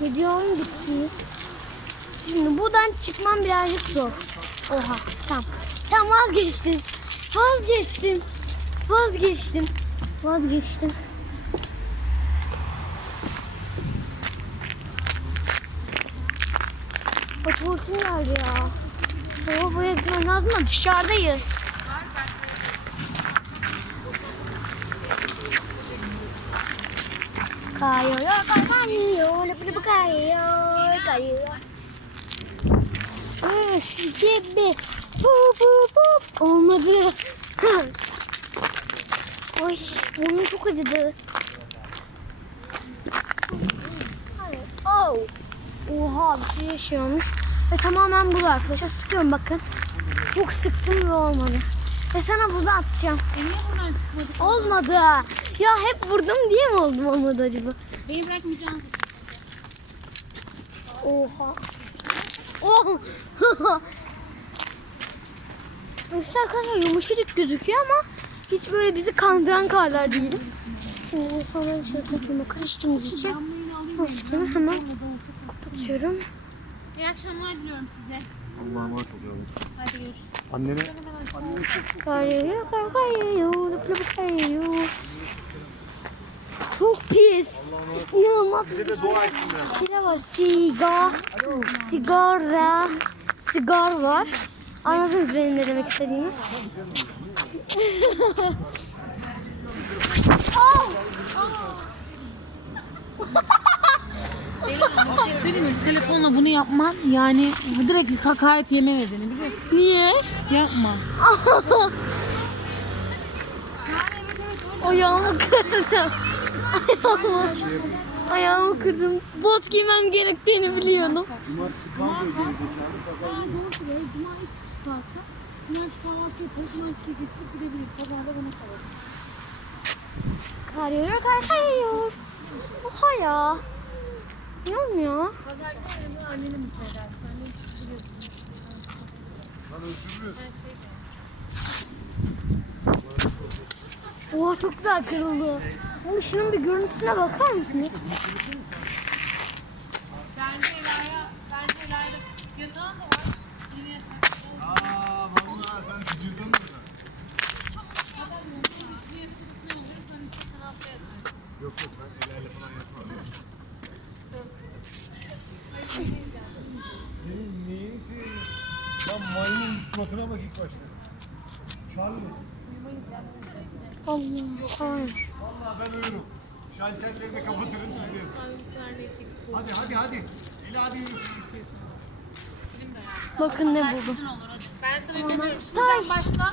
Videom bitti. Şimdi buradan çıkmam birazcık zor. Oha tamam. Tamam vazgeçtim. Vazgeçtim. Vazgeçtim. Vazgeçtim. Patronum nerede ya? Lavaboya gitmem lazım da dışarıdayız. Kayıyor, kayıyor, lüp lüp kayıyor, kayıyor. Üf, iki, bir. Hop, hop. Olmadı. Oy, burnum çok acıdı. Oh. Oha bir şey yaşıyormuş. Ve tamamen burada arkadaşlar. Sıkıyorum bakın. Çok sıktım ve olmadı. Ve sana burada atacağım. E niye buradan çıkmadık? Olmadı. Ya hep vurdum diye mi oldum olmadı acaba? Beni bırakmayacaksın. Oha. Oh. Uçlar arkadaşlar yumuşacık gözüküyor ama hiç böyle bizi kandıran karlar değil. Şimdi insanların şöyle topluma karıştığımız için hoşçakalın hemen kapatıyorum. İyi akşamlar diliyorum size. Allah'a emanet oluyorum. Hadi görüşürüz. Annene Kar yağıyor, kar kayıyor, lıp lıp kayıyor. Çok pis. İnanılmaz. bize de dua etsin biraz. Silah var. Sigar. Sigara. Sigar var. Anladınız benim ne demek istediğimi. oh! Bir mi? Telefonla bunu yapman yani direkt hakaret yeme nedeni biliyor musun? Niye? Yapma. Ayağımı kırdım. Ayağımı, ayağımı kırdım. Bot giymem gerektiğini biliyordum. Çıkışı kalsa. Cumartesi kahvaltı geçirip gidebiliriz. Pazarda bana kalır. Kar yağıyor, kar kayıyor. Oha ya. Ne olmuyor? Pazar günü anneni mutlu edersin. Annen biliyorsun. Lan özürlü. Oha çok güzel kırıldı. Ama şunun bir görüntüsüne bakar mısınız? Bence Ela'ya, bence Ela'ya yatağın da var. Yeni yatak. Aa valla sen gıcırdın mı? Adam yolculuğun içine yapıyorsun ne olur? Sen istiyorsan haftaya yatar. Yok yok ben el ele falan yapmam. Senin neyin senin? Lan maymun suratına bak ilk başta. Charlie. Allah hayır. Valla ben uyurum. Şalterleri de kapatırım sizi. Hadi hadi hadi. Eli hadi yürü. Bakın ne buldum. Ben sana demiyorum. Taş. Şimdiden başla.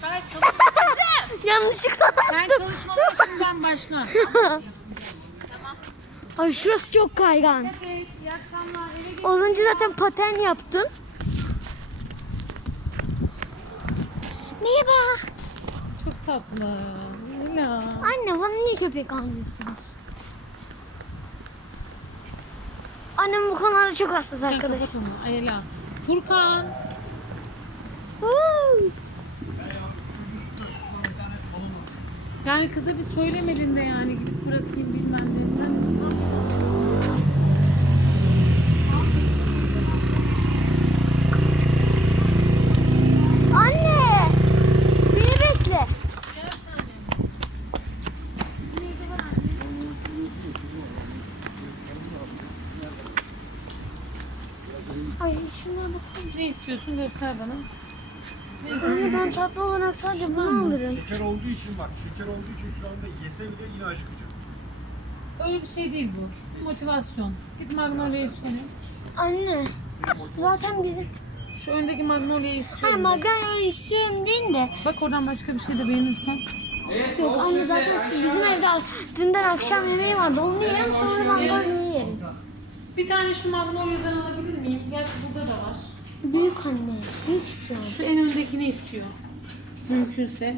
Sen çalışma. Yanlışlıkla. Sen çalışmalara şimdiden başla. Ay şurası çok kaygan. Evet, iyi akşamlar. Eve. Az önce zaten paten yaptım. Merhaba. Çok tatlı. Ela. Anne bana niye köpek almıyorsunuz? Annem bu konularda çok hassas arkadaş. Kapat onu. Ay Ela. Furkan. Huu. Yani kıza bir söylemedin de yani gidip bırakayım bilmem ne. Sen Anne. Beni bekle. Ay şuna bakın. Ne istiyorsun göster bana. Anne ben tatlı olarak sadece bunu alırım. Şeker olduğu için bak. Şeker olduğu için şu anda yese bile yine acıkacak. Öyle bir şey değil bu. Motivasyon. Git Magnolia'yı söyle. Anne. Zaten bizim Şu öndeki Magnolia'yı hani istiyorum. magnolia istiyorum değil de Bak oradan başka bir şey de beğenirsen. yok anne zaten siz- bizim evde dünden akşam yemeği vardı onu yerim sonra magnolia yerim. Bir tane şu Magnolia'dan alabilir miyim? Gerçi burada da var. Büyük anne. Büyük istiyorum. Şu en öndekini istiyor. Mümkünse.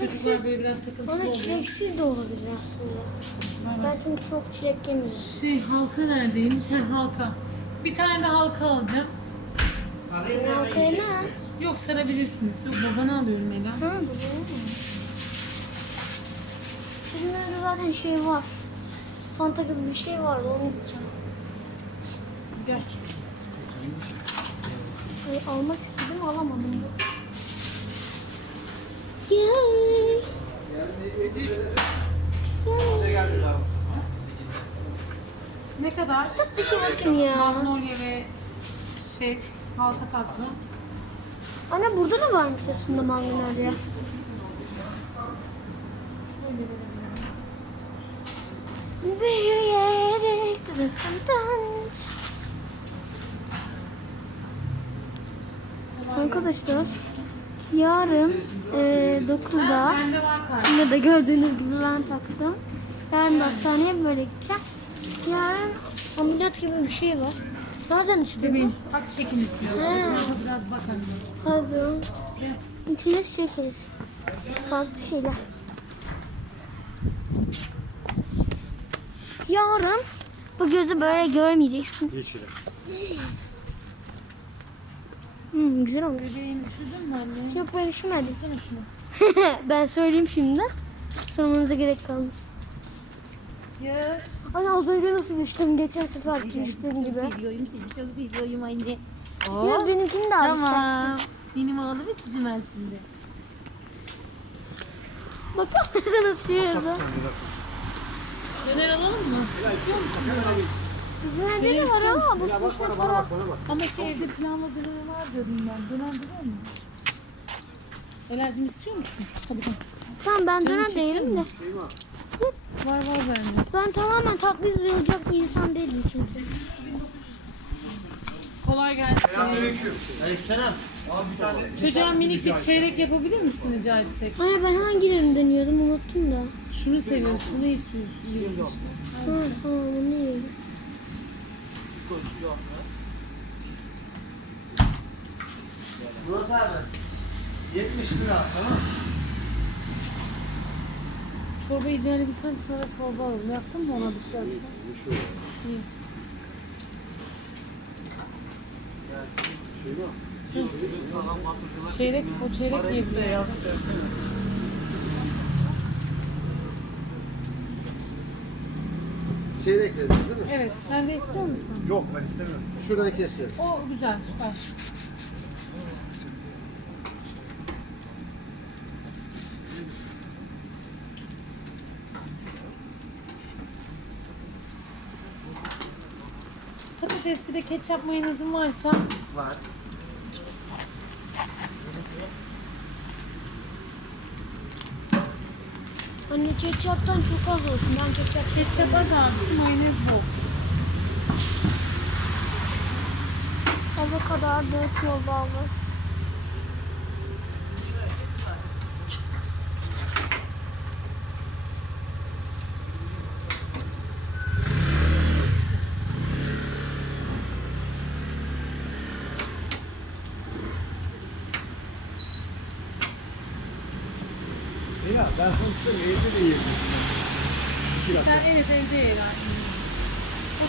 Çocuklar böyle biraz takıntılı Bana oluyor. çileksiz de olabilir aslında. Ben çünkü çok çilek yemiyorum. Şey halka neredeymiş? Ha halka. Bir tane de halka alacağım. Halka yemem. Yok sarabilirsiniz. Yok babana alıyorum Ela. Ha, bu mi? Bizim evde zaten şey var. Fanta gibi bir şey vardı onu yiyeceğim. Gel. Ay, almak istedim alamadım. Gel. Ne kadar? Bir şey bakın ya. Magnolia ve şey halka tatlı. Anne burada da varmış aslında magnolia. Büyüyerek dans. Arkadaşlar yarın e, 9'da Bende var karşı. Şimdi de gördüğünüz gibi ben taktım. Yarın da hastaneye böyle gideceğim. Yarın ameliyat gibi bir şey var. Nereden çıktı bu? Bak çekim istiyor. Biraz bakalım. Hadi. İçeriz çekeriz. Farklı şeyler. Yarın bu gözü böyle görmeyeceksiniz. Yeşil. Hmm, güzel olmuş. Bebeğim üşüdün mü anne? Yok ben üşümedim. Sana şunu. ben söyleyeyim şimdi. Sormanıza gerek kalmaz. Ya. Anne az önce nasıl düştüm? Geçen sefer düştüğüm gibi. Videoyum seni çok seviyorum anne. Biraz benimkini de al Tamam. Benim oğlum hiç üzülmez şimdi. Bakar mısınız şu yazı? Döner alalım mı? İstiyor musun? Bizim evde de var ama bu sonuçta para. Ama şey evde döner var diyordum ben. Döner duruyor mu? Elacığım istiyor musun? Hadi bak. Tamam ben dönem değilim de. Var var bende. Ben tamamen tatlı izleyecek bir insan değilim çünkü. Kolay gelsin. Aleykümselam. Al bir tane. Çocuğa minik bir çeyrek yapabilir misin rica etsek? Anne ben hangilerini deniyordum unuttum da. Şunu seviyoruz, bunu istiyoruz. Yiyoruz işte. Ha tamam onu yiyelim. Murat abi. 70 lira tamam Çorba yiyeceğini bilsem şöyle çorba alalım. Yaptın mı ona bir şey akşam? İyi. Çeyrek, o çeyrek diyebiliyor. Çeyrek dediniz değil mi? Evet, sen de istiyor musun? Yok ben istemiyorum. Şuradan kesiyorum. O güzel, süper. Patates bir de ketçap mayonezin varsa Var. Anne ketçaptan çok az olsun. Ben ketçap ketçap az abisi mayonez bol. o kadar dağıtıyor bağlı. Ya ben sana bir şey söyleyeyim. Evde de yiyebilirsin. İki dakika. Sen evet evde ye yani.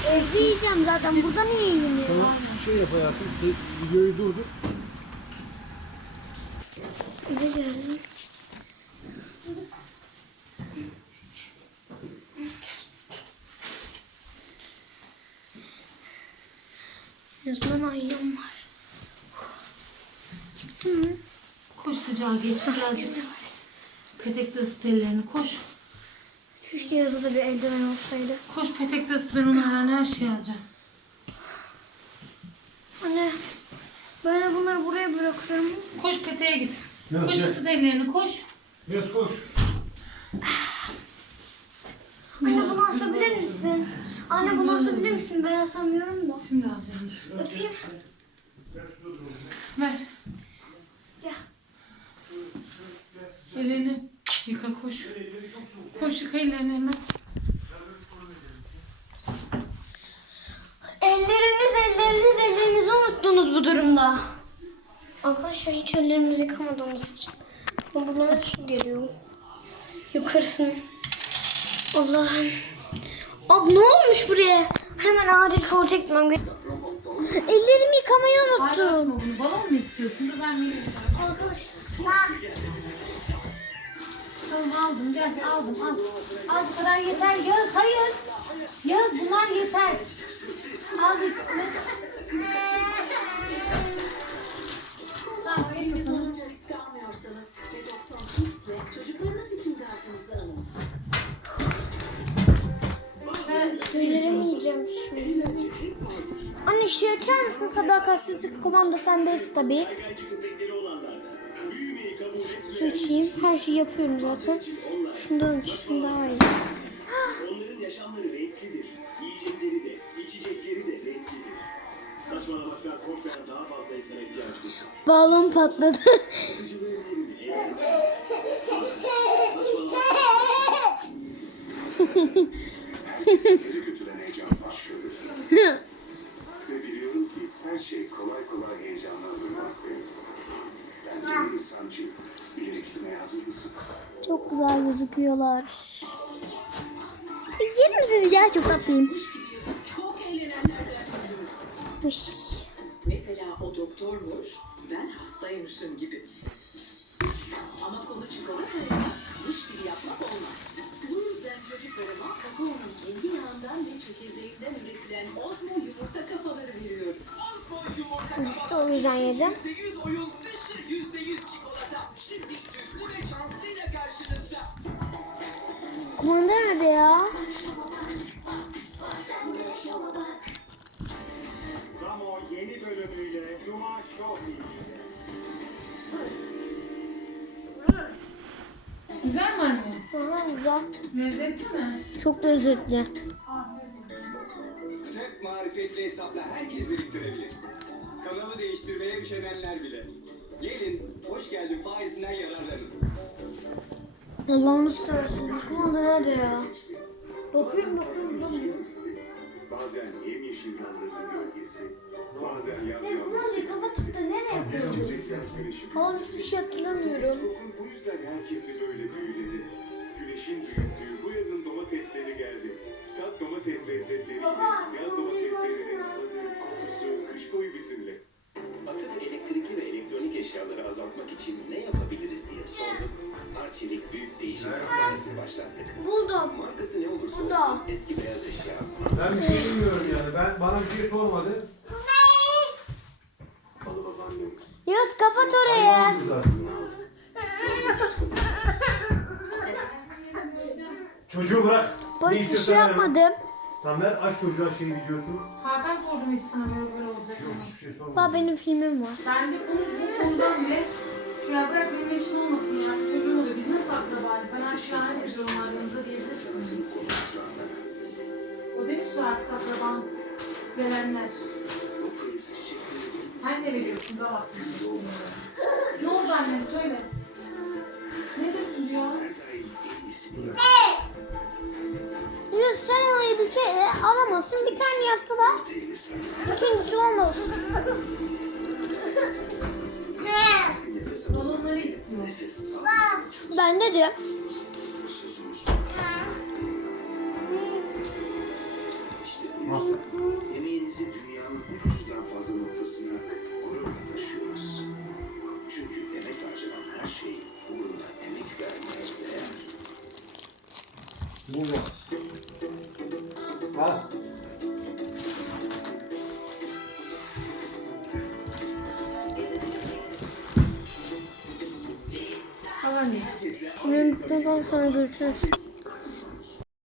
Evde yiyeceğim zaten. Burada niye yiyeyim ya? Tamam. Şey yap hayatım. Videoyu durdur. Eve geldim. En azından aynam var. Koş sıcağı geç. Gel. Petekte ısıt ellerini koş. Keşke yazıda bir eldiven olsaydı. Koş petekte ısıt ben ona yani her şeyi alacağım. Anne böyle bunları buraya bırakıyorum. Koş peteğe git. Yok, koş ısıt ellerini koş. Biraz koş. Anne bunu asabilir misin? Anne bunu asabilir misin? Ben asamıyorum da. Şimdi alacağım. Öpeyim. Ver. Gel. Ellerini yıka koş. Koş yıka ellerini hemen. Elleriniz, elleriniz, ellerinizi unuttunuz bu durumda. Arkadaşlar hiç ellerimizi yıkamadığımız için. Buralara su geliyor. Yukarısını. Allah'ım. Abi ne olmuş buraya? Hemen acil gitmem gerek. Ellerimi yıkamayı Hayır unuttum. açma bunu. Balon mu istiyorsun? Dur ben vereyim sana. Tamam aldım gel aldım al. Al bu kadar yeter Yağız hayır. Yağız bunlar yeter. Az üstüne. Bakalım. olunca risk almıyorsanız Redoxon Kids'le çocuklarınız için kartınızı alın. Şeyleri mi yiyeceğim şimdi? Anne şey açar mısın? Sadakatsizlik komando sendeyiz tabii. Su içeyim. Her şeyi yapıyorum zaten. Şundan içeyim daha iyi. onların yaşamları renklidir. Yiyecekleri de, içecekleri de renklidir. Saçmalamaktan korkmayan daha fazla insana ihtiyacımız var. Balon patladı. Götüren heyecan başkadır. Ve biliyorum ki her şey kolay kolay heyecanlandırmaz seni. Bence bir sancı. Çok güzel gözüküyorlar. Yerim sizi ya çok tatlıyım. Mesela o doktormuş, ben hastaymışım gibi. Ama konu çikolataysa mış gibi yapmak olmaz. Bu yüzden çocuklarıma kakaonun kendi yağından ve çekirdeğinden üretilen Osmo yumurta kafaları veriyorum. İşte o yüzden yedim. %100 oyun dışı %100 çikolata. Şimdi süslü ve şanslıyla karşınızda. Kumanda nerede ya? Ramo yeni bölümüyle Cuma Show. Güzel mi anne? Güzel. Lezzetli mi? Çok lezzetli. Tek marifetli hesapla herkes biriktirebilir. Kanalı değiştirmeye üşenenler bile. Gelin, hoş geldin faizinden yararlanın. Allah'ını seversin. Kumanda nerede ya? Bakıyorum bakıyorum bulamıyorum. Bazen yemyeşil dalların gölgesi, bazen yaz Ya kumandayı kapatıp da nereye güneşi Oğlum hiçbir şey hatırlamıyorum. Bu yüzden herkesi böyle büyüledi. Güneşin büyüttüğü bu yazın domatesleri geldi. Tat domates lezzetleri. Yaz boyu bizimle. Atık elektrikli ve elektronik eşyaları azaltmak için ne yapabiliriz diye sorduk. Arçelik büyük değişim kampanyasını başlattık. Buldum. Markası ne olursa olsun eski beyaz eşya. Ben bir şey bilmiyorum yani. Ben bana bir şey sormadı. Balı babaannem Yaz kapat orayı. Zaten. Çocuğu bırak. Bak bir şey istiyorsan ver. yapmadım. Tamam ver aç çocuğa şeyi biliyorsun. Hakan sordu mu sana böyle böyle olacak Yok hiçbir şey. Baba benim filmim var. Bence konu bu konudan bile ya bırak benim işin olmasın ya. Çocuğun oluyor. Biz nasıl akrabayız? Ben artık lanet ediyorum aranızda diyebilirsin. konu hatıranlara. O demiş ya artık akraban değil. Sen de veriyorsun da bak. Ne oldu annem söyle. Ne dedin diyor? Alamazsın. Bir tane yaptılar. İkincisi al. Ben de diyor. Sonra görüşürüz.